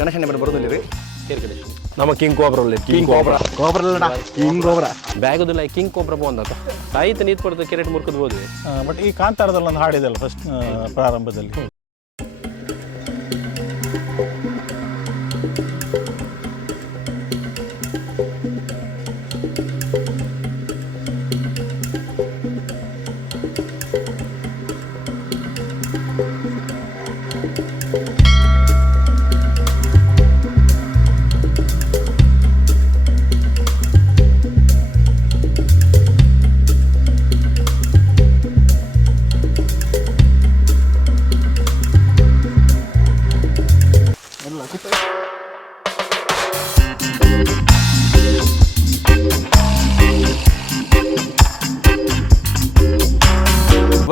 ಗಣೇಶನ ಮನೆ ಬರೋದಿಲ್ಲ ರೀ ನಮ್ಮ ಕಿಂಗ್ ಕೋಬ್ರಾ ಕಿಂಗ್ ಕೋಬ್ರಾ ಬ್ಯಾಗದಲ್ಲ ಕಿಂಗ್ ಕೋಬ್ರಾ ಬಂದತ ಸಾಹಿತ್ಯ ನೀತ್ ಪಡ್ತ ಕೆರೆಟ್ ಮುರ್ಕದ್ ಹೋದ್ವಿ. ಬಟ್ ಈ ಕಾಂತಾರದಲ್ಲಿ ಒಂದು ಹಾಡಿದೆಲ್ಲ ಫಸ್ಟ್ ಪ್ರಾರಂಭದಲ್ಲಿ.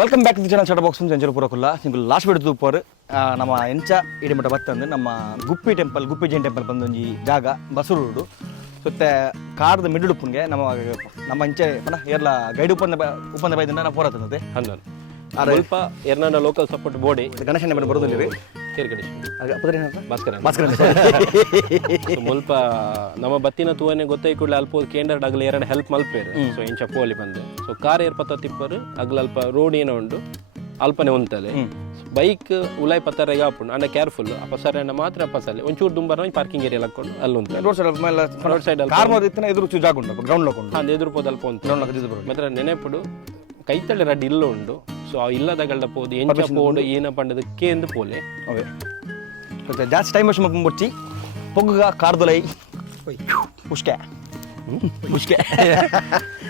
ವೆಲ್ಕಮ್ ಬ್ಯಾಕ್ ಟು ಚಾನಲ್ ಚಟ ಬಾಕ್ಸ್ ಜಂಜಲ್ ಪೂರಕುಲ್ಲ ನಿಂಗೆ ಲಾಸ್ಟ್ ಬಿಡ್ ತೂಪರ್ ನಮ್ಮ ಎಂಚ ಇಡಿಮಠ ಬತ್ತಂದು ನಮ್ಮ ಗುಪ್ಪಿ ಜೈನ್ ಟೆಂಪಲ್ ಬಂದೊಂಜಿ ಜಾಗ ಬಸರೂಡು ಸುತ್ತೆ ಕಾಡದ ಮಿಡ್ಲ್ ಉಪ್ಪನ್ಗೆ ನಮ್ಮ ಇಂಚೆ ಏರ್ಲ ಗೈಡ್ ಉಪ್ಪಂದ ಬೈದಿಂದ ನಾವು ಪೋರ ತಂದದೆ ಹಂಗನ್ ಸ್ವಲ್ಪ ಎರ್ನಾಡ ಲೋಕಲ್ ಸಪೋರ್ಟ್ ಬೋಡಿ ಗಣೇಶನ ಮನೆ ಬರೋದಿಲ್ಲ ರೀ ಭಾಸ್ಕರ ಮುಲ್ಪ ನಮ್ಮ ಬತ್ತಿನ ತೂವನೆ ಗೊತ್ತೈ ಕೂಡಲೇ ಅಲ್ಪ ಕೇಂದ್ರ ಅಗಲ ಎರಡು ಹೆಲ್ಪ್ ಮಲ್ಪೇರು ಸೊ ಇಂಚ ಪೋಲಿ ಬಂದೆ ಸೊ ಕಾರ್ ಏರ್ಪತ್ತ ತಿಪ್ಪರು ಅಗ್ಲ ಅಲ್ಪ ರೋಡ್ ಏನೋ ಉಂಟು ಅಲ್ಪನೆ ಉಂಟಲೆ ಬೈಕ್ ಉಲಾಯ್ ಪತ್ತರ ಯಾಪುಂಡು ಅಂಡ ಕೇರ್ಫುಲ್ ಅಪಸರ ಮಾತ್ರ ಅಪಸಲೆ ಒಂಚೂರು ದುಂಬರ ಪಾರ್ಕಿಂಗ್ ಏರಿಯಾ ಹಾಕೊಂಡು ಅಲ್ಲಿ ಉಂಟು ರೋಡ್ ಸೈಡ್ ಕಾರ್ ಮೋದಿತ್ತಿನ ಎದುರು ಜಾಗ ಉಂಟು ಗ್ರೌಂಡ್ ಲೋಕೊಂಡು ಅದು ಎದುರು ಪೋದು ಅಲ್ಪ ಉಂಟು ಮಾತ್ರ ನೆನೆಪುಡು ಕೈತಳ್ಳಿ ರಡ್ ಇಲ್ಲ ಉಂಡು ಸೊ ಆ ಇಲ್ಲದಗಳ್ದ ಪೋದು ಎಂಚ ಪೋಡು ಏನ ಪಂಡದಕ್ಕೆ ಎಂದು ಪೋಲೆ ಅವೇ ಮತ್ತೆ ಜಾಸ್ತಿ ಟೈಮ್ ವರ್ಷ ಮುಚ್ಚಿ ಪೊಗ್ಗ ಕಾರ್ದೊಲೈ ಉಷ್ಕೆ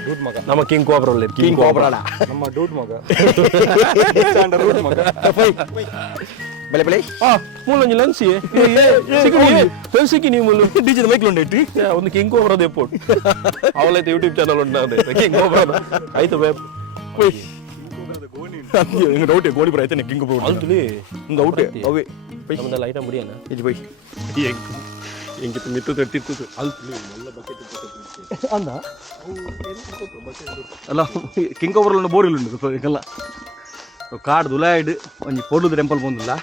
ಡೂಡ್ ಮಗ ನಮ್ಮ ಕಿಂಗ್ ಕೋಬ್ರಾ ನಮ್ಮ ಡೂಡ್ ಮಗ ಬೆಲೆ ಬೆಲೆ ಮೂಲೊಂಜಿ ಲನ್ಸಿ ಸಿಕ್ಕಿ ನೀವು ಮುಳ್ಳು ಡಿಜಿದ ಮೈಕ್ಲು ಉಂಟು ಒಂದು ಕಿಂಗ್ ಕೋಬ್ರಾ ದೆಪ್ಪೋಡು ಅವಲೈತೆ ಯೂಟ್ಯೂಬ್ ಚಾನಲ್ ಉಂಟು ಕಿಂಗ್ ಕೋಬ್ರಾ ಆಯ್ತು ವೇಪ್ ಔಟೆ ಗೋಣಿ ಬರ ಆಯ್ತಾನೆ ಕಿಂಗ್ ಕೋಬ್ರಾ ಅಲ್ತುಲಿ ಹಿಂಗೆ ಔಟೆ ಅವೇ ನಮ್ಮದೆಲ್ಲ ಐಟಮ್ ಮುಡಿಯಲ್ಲ ಇದು ಬೈ ಹೆಂಗಿತ್ತು ಮಿತ್ತು ತಟ್ಟಿತ್ತು ಅಲ್ತುಲಿ ಅಂದ ಅಲ್ಲ ಕಿಂಗ್ ಕೋಬ್ರಾ ಬೋರ್ ಇಲ್ಲ ಉಂಟು ಈಗೆಲ್ಲ ಕಾಡು ದುಲಾಯ್ಡ್ ಒಂಜಿ ಪೊರ್ಲುದ ಟೆಂಪಲ್ ಬಂದಿಲ್ಲ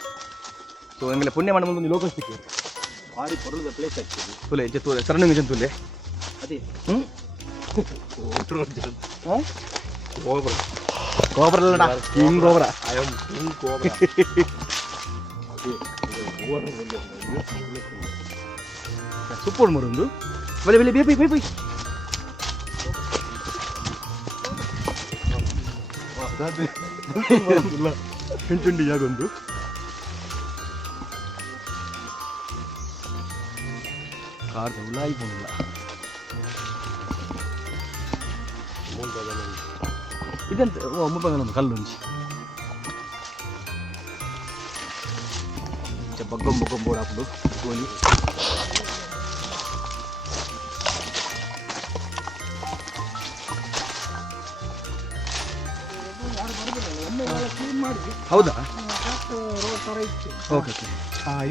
ಸೊ ಎಂಗಲೆ ಪುಣ್ಯ ಮಾಡಿ ಒಂದು ಲೋಕಲ್ ಸಿಕ್ಕಿ ಭಾರಿ ಪೊರ್ಲುದ ಪ್ಲೇಸ್ ಆಗ್ತದೆ ತುಲೆ ಜೆತ್ತುಲೆ ಸರಣಿಂಗ್ ಜಂತುಲೆ ಅದೇ cobra king cobra I am king cobra super ಮರೊಂದು ಬಲೆ ಬಲೆ ಬೇ ಬೈ ಬೈ ಹೆಂಚುಂಡಿ ಜಾಗೊಂದು ಕಾರ್ ಉಲಾಯಿ ಬಂದಿಲ್ಲ ಇದಂತ ಮುಪ್ಪಂಗನೊಂದು ಕಲ್ಲುಂಚಿ ಬಗ್ಗೊಂಬ ಹಾಕುದು ಗೋಲಿ ಹೌದಾ ಓಕೆ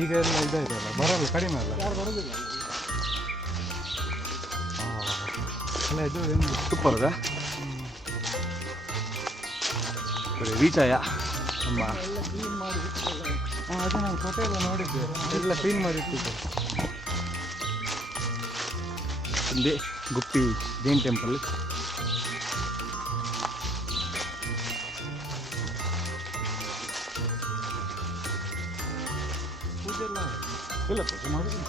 ಈಗ ಎಲ್ಲ ಇದಾಯ್ತಲ್ಲ ಬರಲ್ಲ ಕಡಿಮೆ ಅಲ್ಲ ಅಲ್ಲ ಇದು ಸೂಪರ್ ಅದ ರೀಚಾಯ ನಮ್ಮ ಅದು ನಾನು ಫೋಟೋ ಎಲ್ಲ ನೋಡಿದ್ದೆ ಎಲ್ಲ ಕ್ಲೀನ್ ಮಾಡಿ ಇಟ್ಟಿದ್ದೆ. ಒಂದೇ ಗುಪ್ಪಿ ಜೈನ್ ಟೆಂಪಲ್ ಪೂಜೆ ಎಲ್ಲ ಇಲ್ಲ ಪೂಜೆ ಮಾಡಿದ್ದೀನಿ.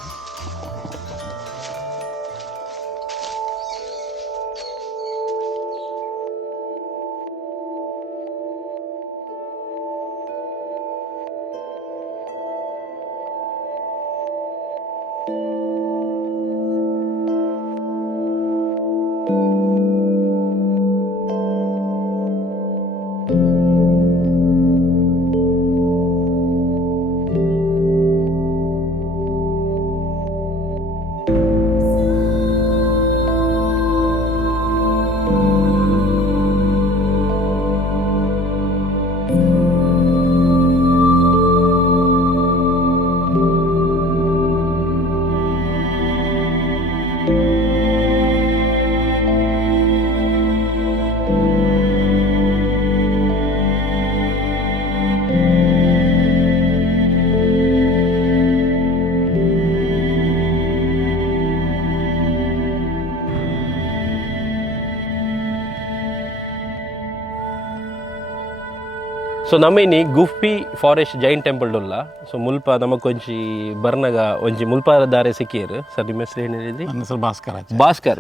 ಸೊ ನಮ್ಮೈನಿ ಗುಫಿ ಫಾರೆಸ್ಟ್ ಜೈನ್ ಟೆಂಪಲ್ ಉಲ್ಲ ಸೊ ಮುಲ್ಪ ನಮಕೊಂಜಿ ಬರ್ನಗ ಒಂಜಿ ಮುಲ್ಪ ದಾರೆ ಸಿಕ್ಕಿರು ಸರ್ ನಿಮ್ಮ ಹೆಸರು ಏನು ಹೇಳಿದ್ರಿ? ನನ್ನ ಹೆಸರು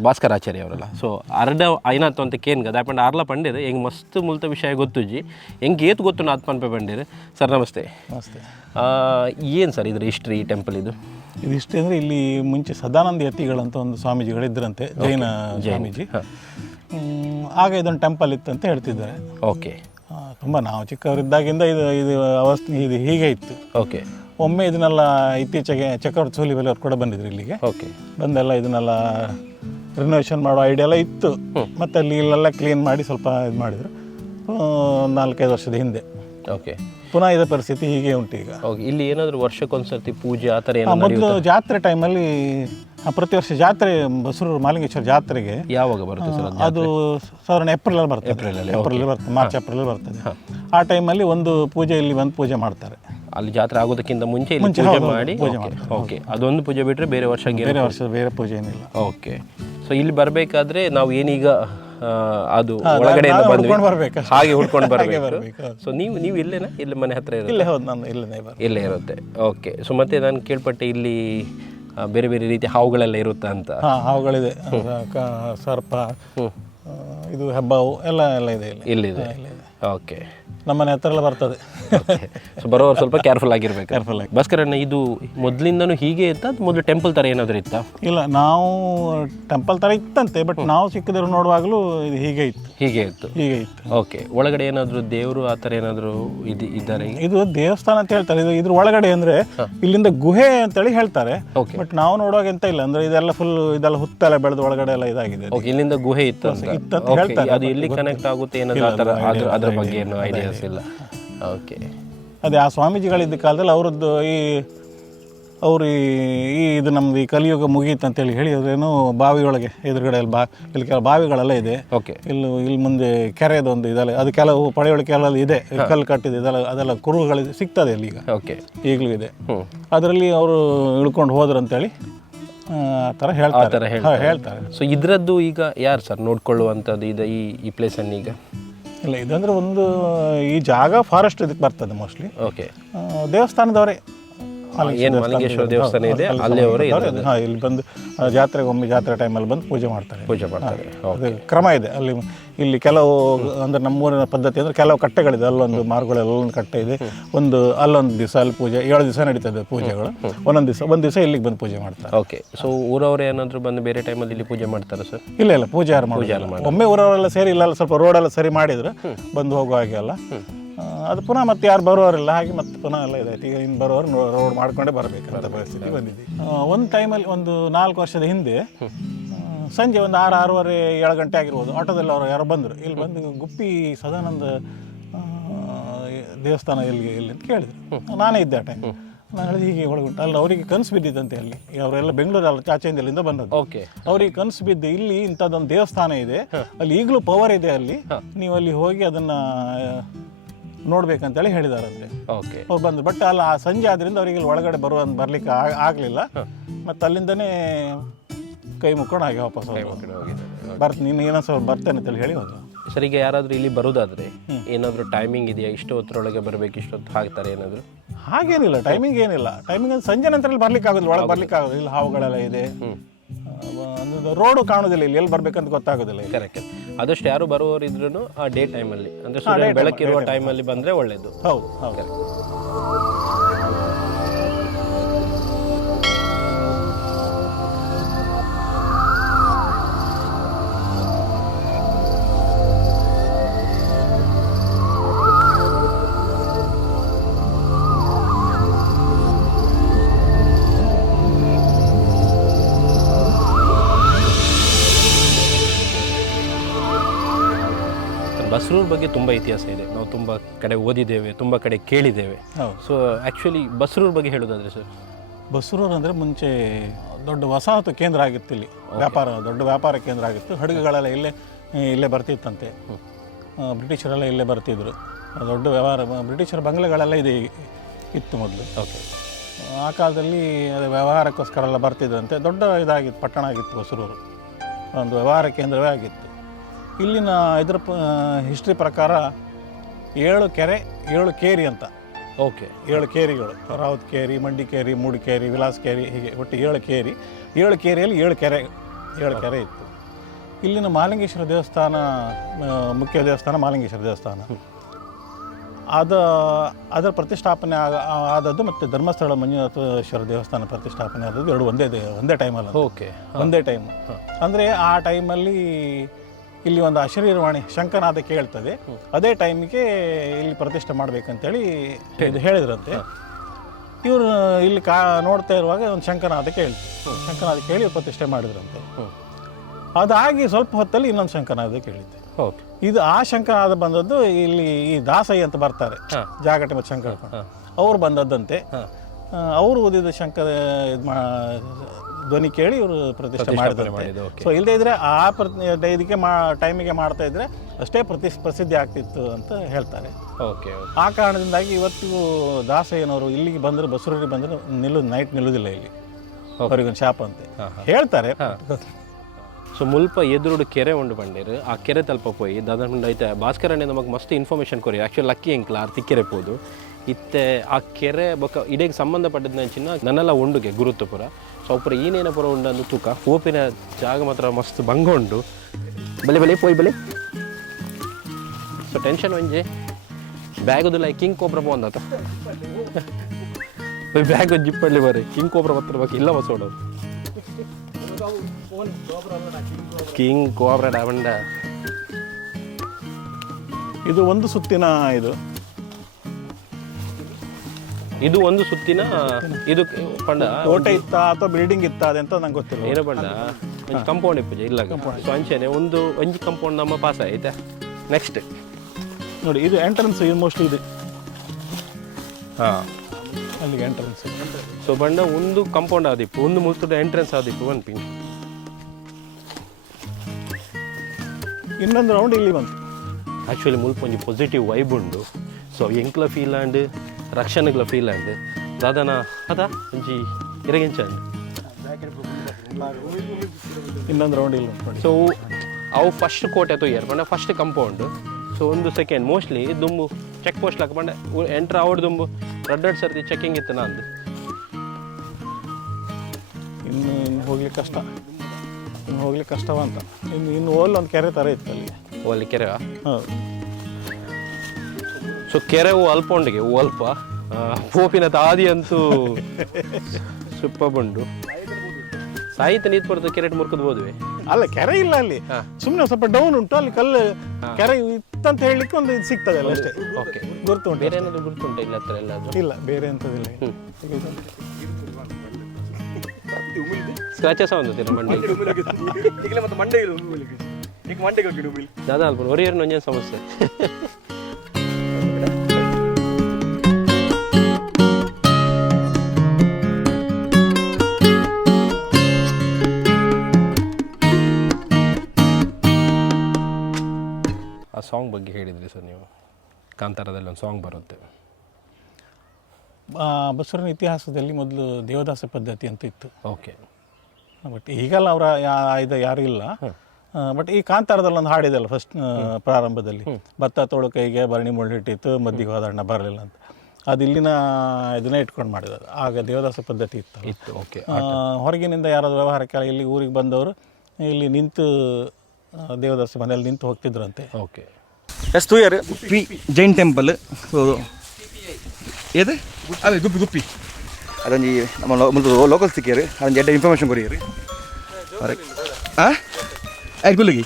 ಭಾಸ್ಕರ್ ಆಚಾರ್ಯ ಅವರಲ್ಲ. ಸೊ ಅರ್ಧ ಐನಾತ್ ಅಂತ ಕೇನ್ಗ ದಾಪಂಡ ಆರ್ಲ ಪಂಡಿರು ಹೆಂಗೆ ಮಸ್ತ್ ಮುಲ್ತ ವಿಷಯ ಗೊತ್ತುಜಿ ಹೆಂಗೆ ಏತ್ ಗೊತ್ತು ನಾತ್ ಪನ್ಪೆ ಬಂದಿರು ಸರ್. ನಮಸ್ತೆ. ನಮಸ್ತೆ. ಏನು ಸರ್ ಇದ್ರ ಹಿಸ್ಟ್ರಿ ಈ ಟೆಂಪಲ್ ಇದು? ಇದಿಷ್ಟೇ ಅಂದರೆ ಇಲ್ಲಿ ಮುಂಚೆ ಸದಾನಂದ ಯತಿಗಳಂತ ಒಂದು ಸ್ವಾಮೀಜಿಗಳು ಇದ್ರಂತೆ, ಜೈನ ಸ್ವಾಮೀಜಿ. ಆಗ ಇದೊಂದು ಟೆಂಪಲ್ ಇತ್ತಂತ ಹೇಳ್ತಿದ್ದಾರೆ. ಓಕೆ. ತುಂಬ ನಾವು ಚಿಕ್ಕವರಿದ್ದಾಗಿಂದ ಇದು ಅವಸ್ಥೆ ಇದು ಹೀಗೆ ಇತ್ತು. ಓಕೆ. ಒಮ್ಮೆ ಇದನ್ನೆಲ್ಲ ಇತ್ತೀಚೆಗೆ ಚಕ್ರವರ್ತಿ ಸೂಲಿಬೆಲೆ ಅವ್ರು ಕೂಡ ಬಂದಿದ್ರು ಇಲ್ಲಿಗೆ. ಓಕೆ. ಬಂದೆಲ್ಲ ಇದನ್ನೆಲ್ಲ ರಿನೋವೇಷನ್ ಮಾಡೋ ಐಡಿಯಾ ಎಲ್ಲ ಇತ್ತು. ಮತ್ತು ಅಲ್ಲಿ ಇಲ್ಲೆಲ್ಲ ಕ್ಲೀನ್ ಮಾಡಿ ಸ್ವಲ್ಪ ಇದು ಮಾಡಿದರು 4-5 ವರ್ಷದ ಹಿಂದೆ. ಓಕೆ. ಪುನಃ ಇದೇ ಪರಿಸ್ಥಿತಿ ಹೀಗೆ ಉಂಟು ಈಗ. ಓಕೆ. ಇಲ್ಲಿ ಏನಾದರೂ ವರ್ಷಕ್ಕೊಂದ್ಸರ್ತಿ ಪೂಜೆ ಆ ಥರ ಏನೋ ಮೊದಲು ಜಾತ್ರೆ ಟೈಮಲ್ಲಿ ಪ್ರತಿ ವರ್ಷ ಜಾತ್ರೆ ಬಸರೂರು ಮಾಲಿಂಗೇಶ್ವರ ಜಾತ್ರೆಗೆ ಯಾವಾಗ ಬರುತ್ತೆ ಸರ್? ಅದು ಸಾಧಾರಣ ಏಪ್ರಿಲಲ್ಲಿ ಬರ್ತದೆ. ಏಪ್ರಿಲ್ ಬರ್ತದೆ, ಮಾರ್ಚ್ ಏಪ್ರಿಲ್ ಬರ್ತದೆ. ಆ ಟೈಮಲ್ಲಿ ಒಂದು ಪೂಜೆ ಇಲ್ಲಿ ಬಂದು ಪೂಜೆ ಮಾಡ್ತಾರೆ. ಅಲ್ಲಿ ಜಾತ್ರೆ ಆಗೋದಕ್ಕಿಂತ ಮುಂಚೆ ಇಲ್ಲಿ ಪೂಜೆ ಮಾಡಿ ಪೂಜೆ ಮಾಡ್ತಾರೆ. ಓಕೆ. ಅದೊಂದು ಪೂಜೆ ಬಿಟ್ಟರೆ ಬೇರೆ ವರ್ಷ ಬೇರೆ ಪೂಜೆ ಏನಿಲ್ಲ. ಓಕೆ. ಸೊ ಇಲ್ಲಿ ಬರಬೇಕಾದ್ರೆ ನಾವು ಏನೀಗ ಅದು ಒಳಗಡೆಯಿಂದ ಬಂದ್ವಿ ಹಾಗೆ ಹುಡ್ಕೊಂಡು ಬರಬೇಕು. ಸೊ ನೀವು ಇಲ್ಲೇನಾ? ಇಲ್ಲಿ ಮನೆ ಹತ್ರ ಇರುತ್ತೆ? ಇಲ್ಲೇ ಹೌದು, ನಾನು ಇಲ್ಲೇ ಇರುತ್ತೆ. ಓಕೆ. ಸೊ ಮತ್ತೆ ನಾನು ಕೇಳ್ಪಟ್ಟೆ ಇಲ್ಲಿ ಬೇರೆ ಬೇರೆ ರೀತಿ ಹಾವುಗಳೆಲ್ಲ ಇರುತ್ತಾ ಅಂತ. ಹಾವುಗಳಿದೆ, ಸರ್ಪ, ಇದು ಹೆಬ್ಬಾವು ಎಲ್ಲ ಇದೆ ಇಲ್ಲಿದೆ. ಓಕೆ. ನಮ್ಮನೆ ಹತ್ರ ಎಲ್ಲ ಬರ್ತದೆ. ಸೊ ಬರೋರು ಸ್ವಲ್ಪ ಕೇರ್ಫುಲ್ ಆಗಿರ್ಬೇಕು. ಭಾಸ್ಕರಣ್ಣ, ಇದು ಮೊದಲಿಂದನೂ ಹೀಗೆ ಇತ್ತಾ ಮೊದಲು ಟೆಂಪಲ್ ಥರ ಏನಾದರೂ ಇತ್ತಾ? ಇಲ್ಲ, ನಾವು ಟೆಂಪಲ್ ಥರ ಇತ್ತಂತೆ, ಬಟ್ ನಾವು ಚಿಕ್ಕದರು ನೋಡುವಾಗಲೂ ಇದು ಹೀಗೆ ಇತ್ತು. ಓಕೆ. ಒಳಗಡೆ ಏನಾದರೂ ದೇವರು ಆ ಥರ ಏನಾದರೂ ಇದ್ದಾರೆ? ಇದು ದೇವಸ್ಥಾನ ಅಂತ ಹೇಳ್ತಾರೆ. ಇದ್ರ ಒಳಗಡೆ ಅಂದರೆ ಇಲ್ಲಿಂದ ಗುಹೆ ಅಂತೇಳಿ ಹೇಳ್ತಾರೆ. ಬಟ್ ನಾವು ನೋಡುವಾಗ ಎಂತ ಇಲ್ಲ, ಅಂದರೆ ಇದೆಲ್ಲ ಹುತ್ತೆಲ್ಲ ಬೆಳೆದು ಒಳಗಡೆ ಎಲ್ಲ ಇದಾಗಿದೆ. ಇಲ್ಲಿಂದ ಗುಹೆ ಇತ್ತು ಅಂತ ಹೇಳ್ತಾರೆ. ಅದು ಎಲ್ಲಿ ಕನೆಕ್ಟ್ ಆಗುತ್ತೆ ಏನಾದರೂ ಆ ಥರ ಅದ್ರ ಬಗ್ಗೆ ಏನು ಐಡಿಯಾಸ್ ಇಲ್ಲ? ಓಕೆ. ಅದೇ ಆ ಸ್ವಾಮೀಜಿಗಳಿದ್ದ ಕಾಲದಲ್ಲಿ ಅವರದ್ದು ಅವರು ಇದು ನಮ್ದು ಈ ಕಲಿಯುಗ ಮುಗೀತು ಅಂತೇಳಿ ಹೇಳಿ ಅವರೇನು ಬಾವಿಯೊಳಗೆ ಎದುರುಗಡೆ ಇಲ್ಲಿ ಕೆಲವು ಬಾವಿಗಳೆಲ್ಲ ಇದೆ. ಓಕೆ. ಇಲ್ಲಿ ಮುಂದೆ ಕೆರೆದೊಂದು ಇದೆಲ್ಲ, ಅದು ಕೆಲವು ಪಳೆಯೊಳಗೆ ಕೆಲವು ಇದೆ, ಕಲ್ಲು ಕಟ್ಟಿದೆ, ಅದೆಲ್ಲ ಕುರುಹುಗಳು ಸಿಗ್ತದೆ ಅಲ್ಲಿ ಈಗ. ಓಕೆ. ಈಗಲೂ ಇದೆ. ಅದರಲ್ಲಿ ಅವರು ಇಳ್ಕೊಂಡು ಹೋದ್ರು ಅಂತೇಳಿ ಆ ಥರ ಹೇಳ್ತಾರೆ. ಸೊ ಇದರದ್ದು ಈಗ ಯಾರು ಸರ್ ನೋಡ್ಕೊಳ್ಳುವಂಥದ್ದು ಇದು ಈ ಪ್ಲೇಸನ್ನು ಈಗ? ಇಲ್ಲ, ಇದಂದ್ರೆ ಒಂದು ಈ ಜಾಗ ಫಾರೆಸ್ಟ್ ಇದಕ್ಕೆ ಬರ್ತದೆ ಮೋಸ್ಟ್ಲಿ. ಓಕೆ. ದೇವಸ್ಥಾನದವರೇ ಮಾಲಿಂಗೇಶ್ವರ ದೇವಸ್ಥಾನ ಇದೆ, ಅಲ್ಲಿ ಅವರೇ ಇಲ್ಲಿ ಬಂದು ಜಾತ್ರೆ ಟೈಮಲ್ಲಿ ಬಂದು ಪೂಜೆ ಮಾಡ್ತಾರೆ. ಅದು ಕ್ರಮ ಇದೆ ಅಲ್ಲಿ. ಇಲ್ಲಿ ಕೆಲವು ಅಂದರೆ ನಮ್ಮೂರಿನ ಪದ್ಧತಿ ಅಂದರೆ ಕೆಲವು ಕಟ್ಟೆಗಳಿದೆ. ಅಲ್ಲೊಂದು ಮಾರ್ಗಳೆಲ್ಲೊಂದು ಕಟ್ಟೆ ಇದೆ. ಅಲ್ಲೊಂದು ದಿವಸ ಅಲ್ಲಿ ಪೂಜೆ 7 ದಿವಸ ನಡೀತದೆ ಪೂಜೆಗಳು. ಒಂದು ದಿವಸ ಇಲ್ಲಿಗೆ ಬಂದು ಪೂಜೆ ಮಾಡ್ತಾರೆ. ಓಕೆ. ಸೊ ಊರವರೇ ಏನಾದರೂ ಬಂದು ಬೇರೆ ಟೈಮಲ್ಲಿ ಇಲ್ಲಿ ಪೂಜೆ ಮಾಡ್ತಾರೆ ಸರ್? ಇಲ್ಲ, ಪೂಜೆ ಯಾರು ಮಾಡೋದು. ಒಮ್ಮೆ ಊರವರೆಲ್ಲ ಸೇರಿ ಇಲ್ಲೆಲ್ಲ ಸ್ವಲ್ಪ ರೋಡೆಲ್ಲ ಸರಿ ಮಾಡಿದ್ರೆ ಬಂದು ಹೋಗೋ ಹಾಗೆ ಅಲ್ಲ. ಅದು ಪುನಃ ಮತ್ತೆ ಯಾರು ಬರೋರಿಲ್ಲ, ಹಾಗೆ ಮತ್ತೆ ಪುನಃ ಎಲ್ಲ ಇದೆ. ಈಗ ಇನ್ನು ಬರೋರು ರೋಡ್ ಮಾಡ್ಕೊಂಡೇ ಬರಬೇಕಂತ ಪರಿಸ್ಥಿತಿ ಬಂದಿದೆ. ಒಂದು ಟೈಮಲ್ಲಿ ಒಂದು 4 ವರ್ಷದ ಹಿಂದೆ ಸಂಜೆ ಒಂದು 6-6:30-7 ಗಂಟೆ ಆಗಿರ್ಬೋದು, ಆಟೋದಲ್ಲಿ ಅವರು ಯಾರೋ ಬಂದರು. ಇಲ್ಲಿ ಬಂದು ಗುಪ್ಪಿ ಸದಾನಂದ ದೇವಸ್ಥಾನ ಎಲ್ಲಿ ಅಂತ ಕೇಳಿದ್ರು. ನಾನೇ ಇದ್ದೆ ಆ ಟೈಮ್. ನಾನು ಹೇಳಿದೆ ಹೀಗೆ ಒಳಗುಂಟು. ಅಲ್ಲಿ ಅವರಿಗೆ ಕನಸು ಬಿದ್ದಿದ್ದಂತೆ. ಅಲ್ಲಿ ಅವರೆಲ್ಲ ಬೆಂಗಳೂರಲ್ಲಿ ಚಾಚೆಯಿಂದಲಿಂದ ಬಂದದ್ದು. ಓಕೆ. ಅವರಿಗೆ ಕನಸು ಬಿದ್ದು ಇಲ್ಲಿ ಇಂಥದ್ದೊಂದು ದೇವಸ್ಥಾನ ಇದೆ, ಅಲ್ಲಿ ಈಗಲೂ ಪವರ್ ಇದೆ, ಅಲ್ಲಿ ನೀವು ಅಲ್ಲಿ ಹೋಗಿ ಅದನ್ನು ನೋಡ್ಬೇಕಂತೇಳಿ ಹೇಳಿದಾರಂತೆ. ಓಕೆ. ಅವ್ರು ಬಂದರು. ಬಟ್ ಅಲ್ಲ, ಆ ಸಂಜೆ ಆದ್ರಿಂದ ಅವರಿಗೆ ಇಲ್ಲಿ ಒಳಗಡೆ ಬರ್ಲಿಕ್ಕೆ ಆಗಲಿಲ್ಲ. ಮತ್ತು ಅಲ್ಲಿಂದನೇ ಕೈ ಮುಕ್ಕೊಂಡು ಹಾಗೆ ವಾಪಸ್ ನೀನು ಏನೋ ಬರ್ತೇನೆ ಅಂತೇಳಿ ಹೇಳಿ ಹೋದ್ರು. ಸರ್, ಈಗ ಯಾರಾದರೂ ಇಲ್ಲಿ ಬರೋದಾದ್ರೆ ಏನಾದರೂ ಟೈಮಿಂಗ್ ಇದೆಯಾ? ಇಷ್ಟು ಹೊತ್ತರೊಳಗೆ ಬರಬೇಕು, ಇಷ್ಟೊತ್ತು ಹಾಕ್ತಾರೆ ಏನಾದರೂ? ಹಾಗೇನಿಲ್ಲ, ಟೈಮಿಂಗ್ ಏನಿಲ್ಲ. ಟೈಮಿಂಗ್ ಸಂಜೆ ನಂತರ ಬರ್ಲಿಕ್ಕೆ ಆಗೋದಿಲ್ಲ, ಒಳಗೆ ಬರ್ಲಿಕ್ಕೆ ಆಗೋದಿಲ್ಲ. ಇಲ್ಲಿ ಹಾವುಗಳೆಲ್ಲ ಇದೆ, ರೋಡು ಕಾಣೋದಿಲ್ಲ, ಇಲ್ಲಿ ಎಲ್ಲಿ ಬರ್ಬೇಕಂತ ಗೊತ್ತಾಗೋದಿಲ್ಲ. ಕರೆಕ್ಟ್. ಆದಷ್ಟು ಯಾರು ಬರುವವರು ಇದ್ರೂ ಆ ಡೇ ಟೈಮಲ್ಲಿ, ಅಂದರೆ ಬೆಳಕಿರುವ ಟೈಮಲ್ಲಿ ಬಂದರೆ ಒಳ್ಳೆಯದು. ಹೌದು. ಬಸರೂರು ಬಗ್ಗೆ ತುಂಬ ಇತಿಹಾಸ ಇದೆ. ನಾವು ತುಂಬ ಕಡೆ ಓದಿದ್ದೇವೆ, ತುಂಬ ಕಡೆ ಕೇಳಿದ್ದೇವೆ. ಸೊ ಆ್ಯಕ್ಚುಲಿ ಬಸರೂರು ಬಗ್ಗೆ ಹೇಳೋದಾದರೆ ಸರ್? ಬಸರೂರು ಅಂದರೆ ಮುಂಚೆ ದೊಡ್ಡ ವಸಾಹತು ಕೇಂದ್ರ ಆಗಿತ್ತು. ಇಲ್ಲಿ ದೊಡ್ಡ ವ್ಯಾಪಾರ ಕೇಂದ್ರ ಆಗಿತ್ತು. ಹಡಗುಗಳೆಲ್ಲ ಇಲ್ಲೇ ಬರ್ತಿತ್ತಂತೆ. ಬ್ರಿಟಿಷರೆಲ್ಲ ಇಲ್ಲೇ ಬರ್ತಿದ್ರು. ದೊಡ್ಡ ವ್ಯವಹಾರ, ಬ್ರಿಟಿಷರ ಬಂಗ್ಲೆಗಳೆಲ್ಲ ಇತ್ತು ಮೊದಲು. ಓಕೆ. ಆ ಕಾಲದಲ್ಲಿ ಅದು ವ್ಯವಹಾರಕ್ಕೋಸ್ಕರ ಎಲ್ಲ ಬರ್ತಿದ್ರಂತೆ. ದೊಡ್ಡ ಇದಾಗಿತ್ತು, ಪಟ್ಟಣ ಆಗಿತ್ತು ಬಸರೂರು. ಒಂದು ವ್ಯವಹಾರ ಕೇಂದ್ರವೇ ಆಗಿತ್ತು. ಇಲ್ಲಿನ ಹಿಸ್ಟ್ರಿ ಪ್ರಕಾರ 7 ಕೆರೆ 7 ಕೇರಿ ಅಂತ, ಓಕೆ 7 ಕೇರಿಗಳು, ರಾವತ್ ಕೇರಿ, ಮಂಡಿ ಕೇರಿ, ಮೂಡಿ ಕೇರಿ, ವಿಲಾಸ್ ಕೇರಿ, ಹೀಗೆ ಒಟ್ಟು 7 ಕೇರಿ. 7 ಕೇರಿಯಲ್ಲಿ 7 ಕೆರೆ ಇತ್ತು. ಇಲ್ಲಿನ ಮಾಲಿಂಗೇಶ್ವರ ದೇವಸ್ಥಾನ, ಮುಖ್ಯ ದೇವಸ್ಥಾನ ಮಾಲಿಂಗೇಶ್ವರ ದೇವಸ್ಥಾನ, ಅದರ ಪ್ರತಿಷ್ಠಾಪನೆ ಆದದ್ದು ಮತ್ತು ಧರ್ಮಸ್ಥಳ ಮಂಜುನಾಥೇಶ್ವರ ದೇವಸ್ಥಾನ ಪ್ರತಿಷ್ಠಾಪನೆ ಆದದ್ದು 2 ಒಂದೇ ಟೈಮಲ್ಲಿ. ಓಕೆ, ಒಂದೇ ಟೈಮ್ ಅಂದರೆ ಆ ಟೈಮಲ್ಲಿ ಇಲ್ಲಿ ಒಂದು ಅಶರೀರವಾಣಿ ಶಂಖನಾದ ಕೇಳ್ತದೆ. ಅದೇ ಟೈಮಿಗೆ ಇಲ್ಲಿ ಪ್ರತಿಷ್ಠೆ ಮಾಡಬೇಕಂತೇಳಿ ಇದು ಹೇಳಿದ್ರಂತೆ. ಇವರು ಇಲ್ಲಿ ನೋಡ್ತಾ ಇರುವಾಗ ಒಂದು ಶಂಖನಾದ ಕೇಳಿ ಪ್ರತಿಷ್ಠೆ ಮಾಡಿದ್ರಂತೆ. ಅದಾಗಿ ಸ್ವಲ್ಪ ಹೊತ್ತಲ್ಲಿ ಇನ್ನೊಂದು ಶಂಖನಾದ ಕೇಳಿದ್ದೆ. ಓಕೆ, ಇದು ಆ ಶಂಖನಾದ ಬಂದದ್ದು ಇಲ್ಲಿ ಈ ದಾಸಯ್ಯ ಅಂತ ಬರ್ತಾರೆ, ಜಾಗಟೆ ಮತ್ತು ಶಂಖ ಅವ್ರು ಬಂದದ್ದಂತೆ. ಅವರು ಓದಿದ ಶಂಖದ ಧ್ವನಿ ಕೇಳಿ ಇವರು ಪ್ರತಿಷ್ಠೆ ಮಾಡಿದ್ರು. ಸೊ ಇಲ್ಲದೆ ಇದ್ರೆ ಇದಕ್ಕೆ ಟೈಮಿಗೆ ಮಾಡ್ತಾ ಇದ್ರೆ ಅಷ್ಟೇ ಪ್ರಸಿದ್ಧಿ ಆಗ್ತಿತ್ತು ಅಂತ ಹೇಳ್ತಾರೆ. ಓಕೆ, ಆ ಕಾರಣದಿಂದಾಗಿ ಇವತ್ತಿಗೂ ದಾಸಯ್ಯನವರು ಇಲ್ಲಿಗೆ ಬಂದರೆ, ಬಸರೂರಿಗೆ ಬಂದರೆ ನೈಟ್ ನಿಲ್ಲುವುದಿಲ್ಲ ಇಲ್ಲಿ, ಅವರಿಗೊಂದು ಶಾಪ ಅಂತ ಹೇಳ್ತಾರೆ. ಸೊ ಮುಲ್ಪ ಎದುರುಡು ಕೆರೆ ಉಂಡು ಬಂಡೇರು, ಆ ಕೆರೆ ತಲ್ಪ ಪೋಯಿ ದಾದಂಡು ಐತೆ ಭಾಸ್ಕರಣ್ಣ ನಮಗೆ ಮಸ್ತ್ ಇನ್ಫಾರ್ಮೇಷನ್ ಕೊರಿ. ಆ್ಯಕ್ಚುಲಿ ಲಕ್ಕಿ ಎಂಕ್ಲ ಆರ್ತಿ ಕೆರೆ ಪೋದು ಇತ್ತೆ ಆ ಕೆರೆ ಬೊಕ್ಕ ಇಡೀಗೆ ಸಂಬಂಧಪಟ್ಟದ ನಂಚಿನ ನನ್ನೆಲ್ಲ ಉಂಡುಗೆ ಗುರುತ್ವಪುರ. ಸೊ ಅಪ್ಪುರ ಏನೇನ ಪುರ ಉಂಡು ತೂಕ ಓಪಿನ ಜಾಗ ಮಾತ್ರ ಮಸ್ತ್ ಭಂಗ ಉಂಡು. ಬಲೆ ಪೋಯ್ ಬಲೆ. ಸೊ ಟೆನ್ಷನ್ ಒಂಜಿ ಬ್ಯಾಗುದಿಲ್ಲ ಕಿಂಗ್ ಕೋಬ್ರ ಬಂದಾತ ಬ್ಯಾಗ್ ಜಿಪ್ಪಲ್ಲಿ ಬರ್ರಿ ಕಿಂಗ್ ಕೋಬ್ರ ಮಾತ್ರ ಬಾಕಿ ಇಲ್ಲ ಮಸೋಡೋದು ಕಿಂಗ್ ಕೋಬ್ರ ಡಾಬಂಡ. ಇದು ಒಂದು ಸುತ್ತಿನ ಇದು ಒಂದು ಸುತ್ತಿನ ಇದು ಪಂಡ ಕೋಟೆ ಇತ್ತ ಅಥವಾ ಬಿಲ್ಡಿಂಗ್ ಇತ್ತ ಅದೆಂತ ನಂಗೆ ಗೊತ್ತಿಲ್ಲ. ಏನೋ ಪಂಡ ಒಂದು ಕಂಪೌಂಡ್ ಇಪ್ಪಜ ಇಲ್ಲ ಸೊ ಅಂಚೆನೆ ಒಂದು ಒಂಜಿ ಕಂಪೌಂಡ್ ನಮ್ಮ ಪಾಸ್ ಆಯ್ತಾ. ನೆಕ್ಸ್ಟ್ ನೋಡಿ ಇದು ಎಂಟ್ರೆನ್ಸ್, ಇದು ಮೋಸ್ಟ್ಲಿ ಇದು ಹಾಂ ಅಲ್ಲಿಗೆ ಎಂಟ್ರೆನ್ಸ್. ಸೊ ಬಂಡ ಒಂದು ಕಂಪೌಂಡ್ ಆದಿಪ್ಪು, ಒಂದು ಮುಸ್ತುಡ ಎಂಟ್ರೆನ್ಸ್ ಆದಿಪ್ಪು ಒಂದು ಪಿಂಗ್. ಇನ್ನೊಂದು ರೌಂಡ್ ಇಲ್ಲಿ ಬಂತು. ಆ್ಯಕ್ಚುಲಿ ಮುಲ್ಪ ಒಂಜಿ ಪಾಸಿಟಿವ್ ವೈಬ್ ಉಂಡು. ಸೊ ಎಂಕ್ಲ ಫೀಲ್ ಆಂಡ್ ರಕ್ಷಣೆಗಳ ಫೀಲ್ ಆಂಡ್ ದಾದನ ಅದ ಒಂಜಿ ಇರಗಿಂಚಂಡ್. ಇನ್ನೊಂದು ರೌಂಡ್ ಇಲ್ಲಿ ನೋಡಿ. ಸೊ ಅವು ಫಸ್ಟ್ ಕೋಟೆ ತೊಯ್ಯಾರ ಬಂಡ ಫಸ್ಟ್ ಕಂಪೌಂಡ್. ಸೊ ಒಂದು ಸೆಕೆಂಡ್ ಮೋಸ್ಟ್ಲಿ ದುಂಬು ಚೆಕ್ ಪೋಸ್ಟ್ ಲಾಕ ಬಂಡೆ ಎಂಟ್ರ್ ಆವಡ್ ದುಂಬು ರಡ್ಡಡ್ ಸರ್ತಿ ಚೆಕಿಂಗ್ ಇತ್ತು ನಂದು. ಇನ್ನು ಹೋಗ್ಲಿಕ್ಕೆ ಕಷ್ಟವಂತ. ಇನ್ನು ಓಲ್ ಒಂದು ಕೆರೆ ಥರ ಇತ್ತು ಅಲ್ಲಿ. ಅಲ್ಲಿ ಕೆರೆ. ಹೌದು. ಸೊ ಕೆರೆ ಅಲ್ಪ ಉಂಡಿಗೆ ಅಲ್ಪ ಪೋಪಿನ ತಾದಿ ಅಂತೂ ಸುಪ್ಪ ಬಂಡು ಸಾಹಿತ್ಯ ನೀರು ಬರ್ತದೆ. ಕೆರೆ ಮುರ್ಕದ್ ಹೋದ್ವಿ. ಅಲ್ಲ ಕೆರೆ ಇಲ್ಲ ಅಲ್ಲಿ, ಸುಮ್ಮನೆ ಸ್ವಲ್ಪ ಡೌನ್ ಉಂಟು ಅಲ್ಲಿ ಕಲ್ಲು. ಕೆರೆ ಇತ್ತಂತ ಹೇಳಲಿಕ್ಕೆ ಒಂದು ಇದು ಸಿಗ್ತದೆ ಅಲ್ಲ ಅಷ್ಟೇ. ಓಕೆ, ಗುರುತು ಉಂಟು. ಬೇರೆ ಏನಾದ್ರು ಗುರುತುಂಟ ಇಲ್ಲ ಹತ್ರ ಎಲ್ಲ? ಇಲ್ಲ, ಬೇರೆ ಎಂಥದಿಲ್ಲ. ಸ್ಕ್ರಾಚಸ್ ಬಂದಿರ ಮಂಡಿ ದಾದಾ ಅಲ್ಪ ಒರಿಯರ್ ಒಂಜೇನು ಸಮಸ್ಯೆ. ಆ ಸಾಂಗ್ ಬಗ್ಗೆ ಹೇಳಿದ್ರಿ ಸರ್ ನೀವು, ಕಾಂತಾರದಲ್ಲಿ ಒಂದು ಸಾಂಗ್ ಬರುತ್ತೆ. ಬಸವನ ಇತಿಹಾಸದಲ್ಲಿ ಮೊದಲು ದೇವದಾಸ ಪದ್ಧತಿ ಅಂತ ಇತ್ತು. ಓಕೆ, ಬಟ್ ಈಗೆಲ್ಲ ಅವರ ಇದು ಯಾರು ಇಲ್ಲ. ಬಟ್ ಈ ಕಾಂತಾರದಲ್ಲಿ ಒಂದು ಹಾಡಿದೆಲ್ಲ ಫಸ್ಟ್ ಪ್ರಾರಂಭದಲ್ಲಿ, ಭತ್ತ ತೊಳು ಕೈಗೆ ಭರಣಿ ಮುಳ್ಳಿಟ್ಟಿತ್ತು ಮದ್ದಿಗೆ ಹೋದಣ್ಣ ಬರಲಿಲ್ಲ ಅಂತ. ಅದು ಇಲ್ಲಿನ ಇದನ್ನೇ ಇಟ್ಕೊಂಡು ಮಾಡಿರೋದು. ಆಗ ದೇವದಾಸ ಪದ್ಧತಿ ಇತ್ತು. ಓಕೆ, ಹೊರಗಿನಿಂದ ಯಾರಾದ್ರು ವ್ಯವಹಾರಕ್ಕೆ ಇಲ್ಲಿ ಊರಿಗೆ ಬಂದವರು ಇಲ್ಲಿ ನಿಂತು ದೇವದಾಸ ಮನೆಯಲ್ಲಿ ನಿಂತು ಹೋಗ್ತಿದ್ರಂತೆ. ಓಕೆ, ಎಷ್ಟು ತೂಯರ್ ಪಿ ಜೈನ್ ಟೆಂಪಲ್ ಏದು ಅದೇ ಗುಪ್ಪಿ ಅದೊಂದು ನಮ್ಮ ಲೋಕಲ್ ಸಿಕ್ಕಿರಿ ಅದೊಂದು ಎಡ್ಡ ಇನ್ಫಾರ್ಮೇಷನ್ ಕೊರಿಯರಿ ಆಯ್ತು ಗುಲ್ಲಿಗೆ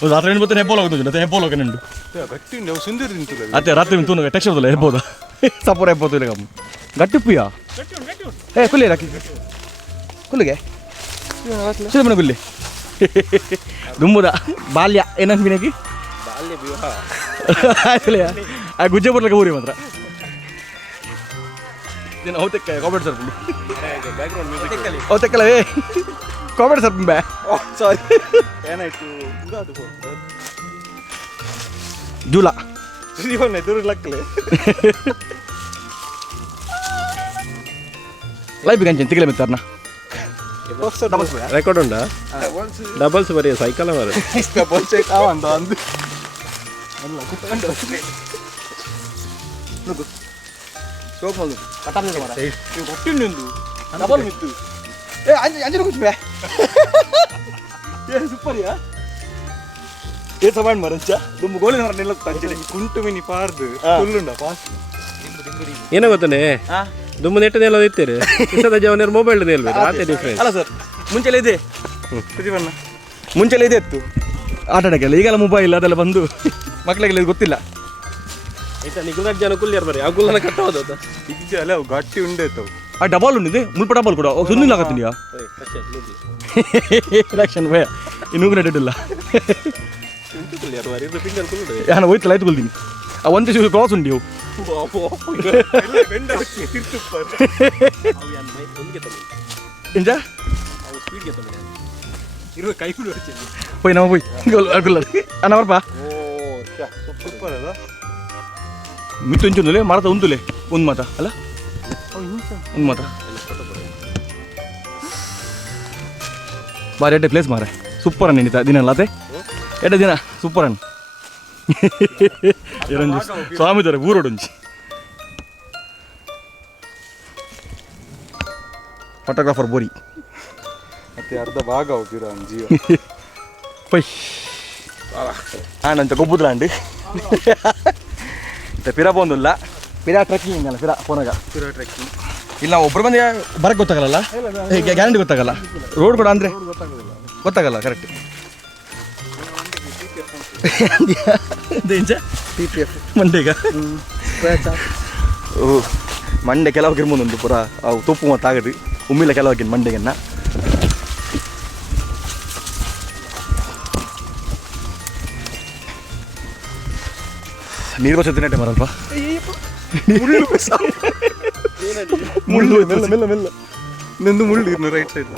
ಒಂದು ರಾತ್ರಿ ಬರ್ತೇನೆ ಹೆಪ್ಪೋಲ್ ಹೋಗ್ತದೆ ಹೆಪ್ಪೋಲ್ ಹೋಗಿ ನಿಂಡು ಅತ್ತೆ ರಾತ್ರಿ ತೂನು ಟೆಕ್ಸ್ಟ್ ಹೋದಲ್ಲ ಹೆರ್ಬೋದಾ ಸಪೋರ ಹೆಪ್ಪೋದು ಇಲ್ಲ ಗಟ್ಟಿಪ್ಪುಯಾ ಏ ಕುಲ್ಲಿ ರಾಕಿ ಕುಲ್ಲಿಗೆ ಸಿದ್ದಮ್ಮನ ಗುಲ್ಲಿ ದುಂಬುದ ಬಾಲ್ಯ ಏನಂಗಿನಾಗಿ ಬಾಲ್ಯ ವಿವಾಹ ಆ ಗುಜ್ಜೆ ಬರ್ಲಿಕ್ಕೆ ಊರಿ ಮಾತ್ರ ಔತೆಕ್ಕ ಕಾಮೆಂಟ್ ಸರ್ ಔತೆಕ್ಕಲ್ಲ ಏ ಕಾಮೆಂಟ್ ಸರ್ ಬೇ ಸಾರಿ ಏನಾಯ್ತು ಜೂಲಾ ಎದುರುಲಕ್ಕಲೆ ಲೈಫ್ ಗಂಜನ್ ತಿಂಗಳ ಮಿತ್ತಾರನ ರೆಕಾರ್ಡ್ ಉಂಟಾ ಡಬಲ್ಸ್ ಬರೀ ಸೈಕಲ್ ಮಾರ ನುಗ್ಗು ಸೋಪ್ ಮಲ್ಲು ಕಟಾಪ್ ನಿಂದು ಮರ ನೀವು ಹೊಟ್ಟಿನ ನಿಂದು ಡಬಲ್ ಮಿತ್ತು ಏ ಅಂಜನ ಕೂತ್ಬೇ ಏ ಸೂಪರ್ಯಾ ಏ ಸವಾಣ್ ಮರಂಚ ದುಮ್ಮು ಗೋಲಿನ ಮರ ನಿಲ್ಲತ್ತ ಅಂಜನೆ ಕುಂಟು ಮಿನಿ ಪಾರ್ದು ಫುಲ್ಲುಂಡ ಪಾಸ್ ಏನೋ ಗೊತ್ತಾನೆ ಹಾಂ ದುಮ್ಮ ನೆಟ್ಟದೆಲ್ಲ ಇರ್ತೀರಿ ಇಷ್ಟದ ಜವನರು ಮೊಬೈಲ್ ಹೇಳ್ಬೇಕು ಅದೇ ಡಿಫ್ರೆನ್ಸ್ ಅಲ್ಲ ಸರ್ ಮುಂಚೆಲ್ಲ ಇದೆ ಪ್ರತಿಭನ್ನ ಮುಂಚೆಲ್ಲ ಇದೆ ಇತ್ತು ಆಟ ಆಡೋಕ್ಕೆಲ್ಲ ಈಗೆಲ್ಲ ಮೊಬೈಲ್ ಅದೆಲ್ಲ ಬಂದು ಮಕ್ಕಳಿಗೆಲ್ಲ ಇದು ಗೊತ್ತಿಲ್ಲ ಆಯ್ತಾ ನಿಗುಲ ಜನ ಕುಲ್ಲಿಯರ್ ಬರ್ರಿ ಆ ಕುಲ್ಲನ ಕಟ್ಟೋದು ಈಗ ಅಲ್ಲ ಅವು ಗಟ್ಟಿ ಉಂಡೈತವು ಆ ಡಬಲ್ ಉಂಡಿದೆ ಮುಲ್ಪ ಡಬಲ್ ಕೂಡ ಸುಂದಿಲ್ಲ ಆಗತ್ತೀನಿಯಾ ಎಲೆಕ್ಷನ್ ಭಯ ಇನ್ನೂ ನೆಟ್ಟಿಲ್ಲ ನಾನು ಹೋಯ್ತಲ್ಲ ಆಯ್ತು ಕೊಲ್ತೀನಿ ಆ ಒಂದು ಶಿವ ಕ್ರಾಸ್ ಉಂಡಿ ಅವು ಎಂಜ పోయి నమ్మ పోయి అడుగులాడు అన్న వరపా ಸೂಪರ್ ಅದ ಮಿತ್ತು ఉంచుందులే మరత ఉందులే ఉంది మాత అలా ఉంది మాత ಬಾರಿ ಎಡ್ಡೆ ಪ್ಲೇಸ್ ಮಾರೆ ಸೂಪರ್ ಅನ್ನ ನಿಂತ ದಿನ ಅಲ್ಲತೆ ಎಡ್ಡೆ ದಿನ ಸೂಪರ್ ಅನ್ನ ಇರಂಜಿ ಸ್ವಾಮಿ ತರ ಊರೋಡುಂಚಿ ಫೋಟೋಗ್ರಾಫರ್ ಬೋರಿ ಮತ್ತೆ ಅರ್ಧ ಭಾಗ ಹೋಗಿರೋ ಜೀವ ಪೈ ನಂತ ಗೊಬ್ಬುದ್ರ ಅಂಡಿ ಪಿರ ಬಂದಿಲ್ಲ ಪಿರ ಟ್ರೆಕ್ಕಿಂಗ್ ಅಲ್ಲ ಪಿರ ಫೋನಾಗ ಟ್ರೆಕ್ಕಿಂಗ್ ಇಲ್ಲ ಒಬ್ರು ಬಂದು ಬರಕ್ಕೆ ಗೊತ್ತಾಗಲ್ಲ ಗ್ಯಾರಂಟಿ ಗೊತ್ತಾಗಲ್ಲ ರೋಡ್ ಕೂಡ ಅಂದರೆ ಗೊತ್ತಾಗಲ್ಲ ಕರೆಕ್ಟ್ ಮಂಡೆಗ ಓ ಮಂಡೆ ಕೆಲವಕ್ಕೆ ಇರ್ಬೋದೊಂದು ಪುರ ಅವು ತುಪ್ಪು ಮತ್ತು ಆಗದು ಉಮ್ಮಿಲ್ಲ ಕೆಲವಕ್ಕೆ ಮಂಡೆಗನ್ನ ನೀರು ಬಚ್ಚು ನೆಟ್ಟೆ ಮರಲ್ಪ ಮುಳ್ಳು ಮೆಲ್ಲ ಮೆಲ್ಲ ಮೆಲ್ಲ ನಂದು ಮುಳ್ಳು ಇರ್ನ ರೈಟ್ ಸೈಡ್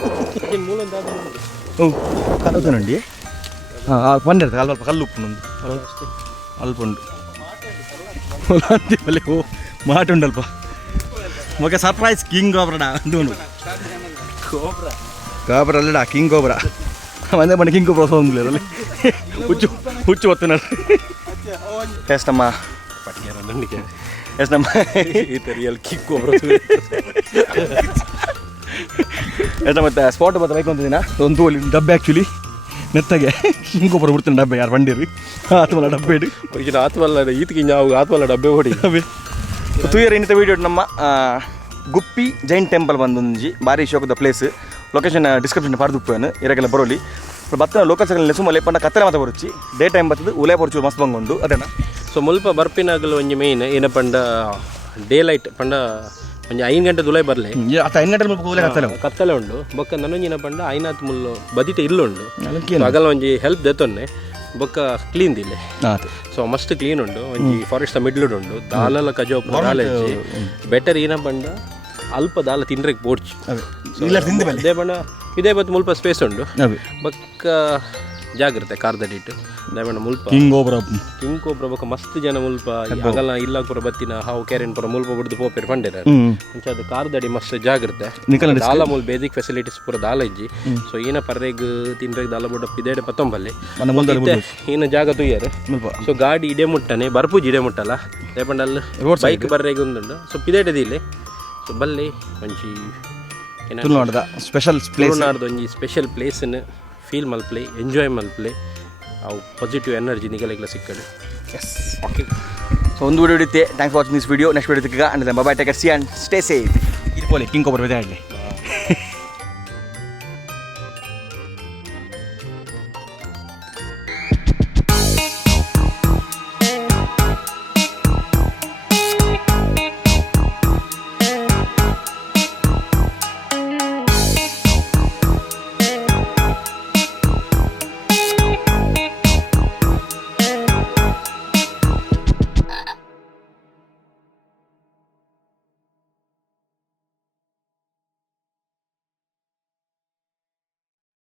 ಹ್ಞೂ ಕಲ್ಲುತ್ತೇనండి పండి అల్ప కళ్ళు ఉప్పు ఉంది అల్ప ఉండు మళ్ళీ ఓ మాట ఉండల్ప ఒక సర్ప్రైజ్ కింగ్ కోబ్రాడా అందును కోబ్రా అల్లడా కింగ్ కోబ్రా మందే మన కింగ్ కోబ్రా సౌండ్ లేదు ಹುಚ್ಚು ಹುಚ್ಚು ಒತ್ತುನಾಡು ಎಷ್ಟಮ್ಮ ಎಷ್ಟಮ್ಮ ರಿಯಲ್ ಕಿಕ್ ಒಬ್ರು ಎಷ್ಟ ಮತ್ತೆ ಸ್ಪಾಟ್ ಮತ್ತೆ ಬೈಕ್ ಅಂತಿದ್ದೀನ ಒಂದು ಅಲ್ಲಿ ಡಬ್ಬೆ ಆ್ಯಕ್ಚುಲಿ ನೆತ್ತಾಗೆ ಹಿಂಗೊಬ್ಬರು ಬಿಡ್ತೀನಿ ಡಬ್ಬೆ ಯಾರು ಬಂದಿರಿ ಆತ್ಮಲ್ಲ ಡಬ್ಬೆ ಇಡಿ ಈಗ ಆತ್ಮಲ್ಲ ಈತ್ಗೆ ನಾವು ಆತ್ಮಲ್ಲ ಡಬ್ಬೆ ಹೊಡಿ ತೂಯರ್ ಇನ್ನಿತ ವೀಡಿಯೋ ನಮ್ಮ ಗುಪ್ಪಿ ಜೈನ್ ಟೆಂಪಲ್ ಬಂದೊಂಜಿ ಭಾರಿ ಶೋಕದ place location description ಪಾರ್ದುಪ್ಪೇನು ಇರಗೆಲ್ಲ Baroli ಬತ್ತನ local ಸಗಲ್ ಸುಮ್ಮ ಲೇಪಂಡ ಕತ್ತಲೆ ಮಾತ ಬರುಚಿ ಡೇ ಟೈಮ್ ಬರ್ತದೆ ಉಲೇ ಬರುಚು ಮಸ್ತ್ ಬಂಗೊಂಡು ಅದೇನಾ ಸೊ ಮುಲ್ಪ ಬರ್ಪಿನಾಗಲು ಒಂಜಿ ಮೇಯ್ನ್ ಏನ ಪಂಡ ಡೇ ಲೈಟ್ ಪಂಡ ಒಂಜಿ 5 ಗಂಟೆ ದುಲೈ ಬರಲಿ ಅತ್ತ 5 ಗಂಟೆ ಮುಲ್ಪ ಉಲೇ ಕತ್ತಲೆ ಕತ್ತಲೆ ಉಂಡು ಬೊಕ್ಕ ನನೊಂಜಿನ ಪಂಡ ಐನಾತ್ ಮುಲ್ಲು ಬದಿಟ ಇಲ್ಲುಂಡು ಅಗಲ ಒಂಜಿ ಹೆಲ್ಪ್ ದೆತ್ತೊನ್ನೆ ಬೊಕ್ಕ ಕ್ಲೀನ್ ದಿಲ್ಲೆ ಸೊ ಮಸ್ತ್ ಕ್ಲೀನ್ ಉಂಡು ಒಂಜಿ ಫಾರೆಸ್ಟ್ ಮಿಡ್ಲುಡ್ ಉಂಡು ದಾಲಲ ಕಜೋಪುರ ದಾಲೆಜ್ಜಿ ಬೆಟರ್ ಏನ ಪಂಡ ಅಲ್ಪ ದಾಲ ತಿನ್ರೆಗ್ ಬೋಡ್ಚು ಇದೇ ಪಂಡ ಇದೇ ಬತ್ತು ಮುಲ್ಪ ಸ್ಪೇಸ್ ಉಂಡು ಬೊಕ್ಕ ಜಾಗ್ರತೆ ಕಾರ್ದಡಿಟ್ಟು ದಯಮಾಡ ಮುಲ್ಪ ಕಿಂಗ್ ಕೋಬ್ರಾ ಬೊಕ್ಕ ಮಸ್ತ್ ಜನ ಮುಲ್ಪ ಆಗಲ್ಲ ಇಲ್ಲ ಪುರ ಬತ್ತಿನ ಹಾವು ಕ್ಯಾರೆನ್ ಪುರ ಮುಲ್ಪ ಬಿಡ್ದು ಪೋಪೇರು ಪಂಡಿರ ಮುಂಚೆ ಅದು ಕಾರ್ದಡಿ ಮಸ್ತ್ ಜಾಗ್ರತೆ ದಾಲ ಮೂಲ ಬೇಸಿಕ್ ಫೆಸಿಲಿಟೀಸ್ ಪೂರ ದಾಲ ಇಜ್ಜಿ ಸೊ ಈನ ಪರ್ರೆಗ್ ತಿನ್ರೆಗ್ ದಾಲ ಬುಡ ಪಿದೇಡೆ ಪತ್ತೊಂಬಲ್ಲಿ ಈನ ಜಾಗ ತುಯ್ಯಾರೆ ಸೊ ಗಾಡಿ ಇಡೆ ಮುಟ್ಟನೆ ಬರ್ಪುಜಿ ಇಡೆ ಮುಟ್ಟಲ್ಲ ದಯಪಂಡಲ್ಲ ಬೈಕ್ ಬರ್ರೆಗ್ ಉಂದುಂಡು ಸೊ ಪಿದೇಡೆ ದಿಲೆ ಸೊ ಬಲ್ಲಿ ಒಂಜಿ ಸ್ಪೆಷಲ್ ಪ್ಲೇಸ್ ಒಂಜಿ ಸ್ಪೆಷಲ್ ಪ್ಲೇಸ್ನ ಫೀಲ್ ಮಲ್ಪ್ಲೆ ಎಂಜಾಯ್ ಮಲ್ಪ್ಲೆ ಅವು ಪಾಸಿಟಿವ್ ಎನರ್ಜಿ ನಿಗಲೆಲ್ಲ ಸಿಕ್ಕಡು ಓಕೆ ಸೊ ಒಂದು ವಿಡಿಯೋ ಹಿಡಿತೆ thanks for watching this video next video ತಿಕ್ಕ and bye take care see and stay safe ಇದು ಪೋಲಿ ಕಿಂಗ್ ಕೋಬ್ರಾ ಇದೆ